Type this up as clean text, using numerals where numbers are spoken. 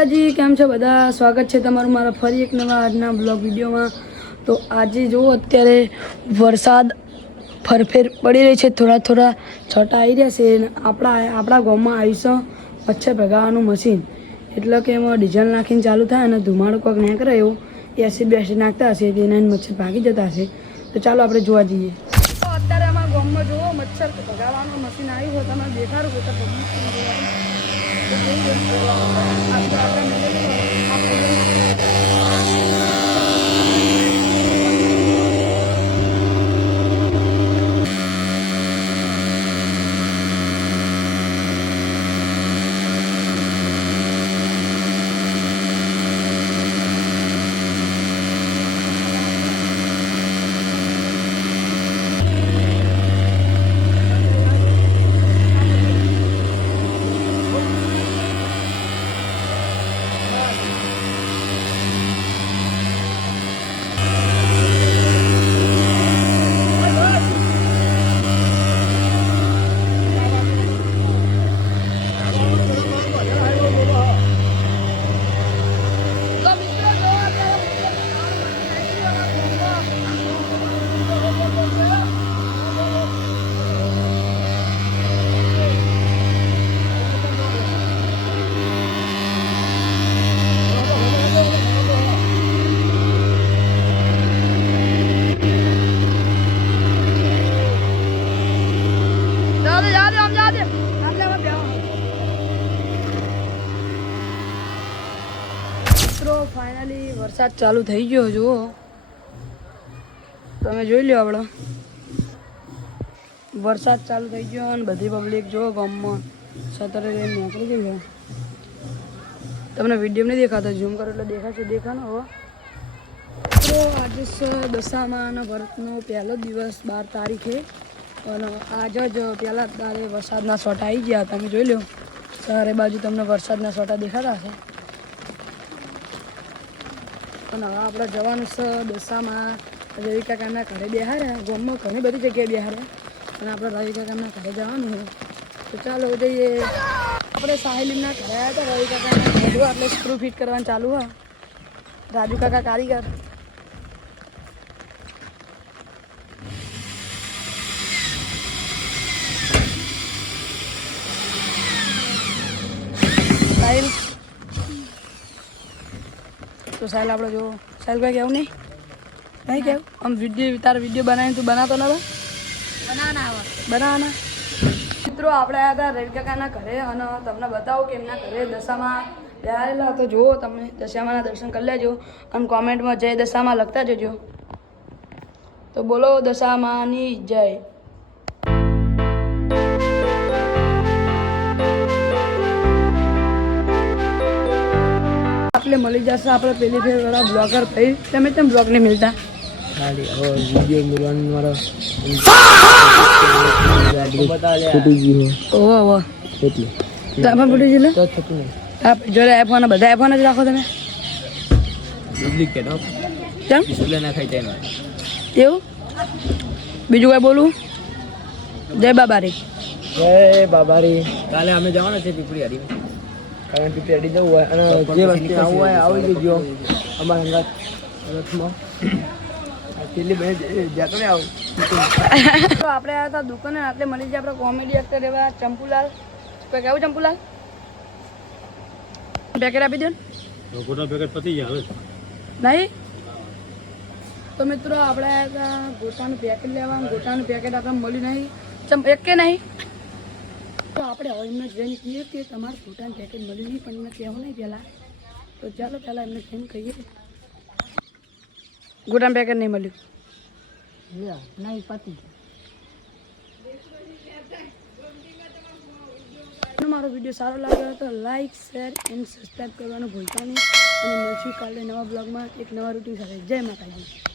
માતાજી, કેમ છો બધા? સ્વાગત છે તમારું મારા ફરી એક નવા આજના બ્લોગ વિડીયોમાં। તો આજે જુઓ અત્યારે વરસાદ ફરફેર પડી રહી છે, થોડા થોડા છાંટા આવી રહ્યા છે। આપણા ગામમાં આવીશું મચ્છર ભગાવવાનું મશીન, એટલે કે એમાં ડીઝલ નાખીને ચાલુ થાય અને ધુમાડો કોક નીકળે એવું એસિડ બેસિડ નાખતા હશે, તેના મચ્છર ભાગી જતા હશે। તો ચાલો આપણે જોવા જઈએ। તો અત્યારે અમારા ગામમાં જુઓ મચ્છર ભગાવવાનું મશીન આવ્યું હોય, તમે દેખાડું કે પબ્લિક ફાઇનલી વરસાદ ચાલુ થઈ ગયો। જુઓ તમે જોઈ લો, આપણો વરસાદ ચાલુ થઈ ગયો અને બધી પબ્લિક જુઓ ગામમાં સતરે લઈને નીકળી ગઈ છે। તમને વિડીયો નહીં દેખાતો, ઝૂમ કરો એટલે દેખાશે, દેખાનો હવે। તો આજે દશામાના વ્રતનો પહેલો દિવસ 12 તારીખે, અને આજે જ પહેલા તારે વરસાદના છોટા આવી ગયા। તમે જોઈ લો ચારે બાજુ તમને વરસાદના છોટા દેખાતા હશે। અને હવે આપણે જવાનું છે દશામાં રવિ કાકાના ઘરે બેહાર્યા। ગામમાં ઘણી બધી જગ્યાએ બેહાર્યા અને આપણે રવિ કાકાના ઘરે જવાનું છે। તો ચાલો જઈએ। આપણે સાહેલીના ઘરે આવ્યા હતા, રવિ કાકાના ઘરે એટલે સ્ક્રૂ ફિટ કરવાનું ચાલુ હોય। રાજુ કાકા કારીગર। સાહિલ તો સાહેલ આપણે જો સાહેલભાઈ કેવું નહીં કેવું આમ વિડીયો તારા વિડીયો બનાવીને તું બનાવતો નતો? બનાવવાના મિત્રો આપણે આવ્યા હતા રવિ કાકાના ઘરે અને તમને બતાવો કે એમના ઘરે દશામાં બેહારેલા। તો જુઓ તમે દશામાના દર્શન કરી લેજો અને કોમેન્ટમાં જય દશામાં લખતા જજો। તો બોલો દશામાની જય। આપણે મળી જશે આપણે પેલી ફેર વાળા બ્લોગર ભાઈ। તમે કેમ બ્લોગ નહીં મળતા? વિડીયો મળવાનું મારો ઓહો એટલે તમે ફૂટી ગયું તો થતું નહીં। જોડે આઈફોન બધા આઈફોન જ રાખો તમે? ડુપ્લિકેટ હો, કેમ ડિસ્પ્લે ના ખાઈ જાય એવું? બીજું કઈ બોલું? જય બાબારી। જય બાબારી। કાલે અમે જવાના છે પીપળી હારી, કારણ કે પેડી જવું હોય અને જે વસ્તુ આવું હોય આવી જજો અમારા અંગાત રથમાં। પેલી બે જતો ને આવું તો આપણે આવ્યા હતા દુકાને, આટલે મળી જાય આપણે કોમેડી એક્ટર એવા ચંપુલાલ। કેવું ચંપુલાલ પેકેટ આપી દો ને? ગોટા પેકેટ પતી ગયા હવે નહીં? તો મિત્રો આપણે આવ્યા હતા ગોટાનું પેકેટ લેવા, ગોટાનું પેકેટ આપણે મળ્યું નહીં, એક કે નહીં। તો આપણે હવે એમને જઈને કહીએ કે તમારે ગોટાનું પેકેટ મળ્યું નહીં, પણ એમને કહેવું નહીં પહેલાં। તો ચાલો પહેલાં એમને જઈને કહીએ ગોટાનું પેકેટ નહીં મળ્યું નહીં, પતી ગયું। મારો વિડીયો સારો લાગ્યો તો લાઈક શેર એન્ડ સબસ્ક્રાઈબ કરવાનું ભૂલતા નહીં, અને મળશું કાલે નવા બ્લોગમાં એક નવા રૂટીન સાથે। જય માતાજી।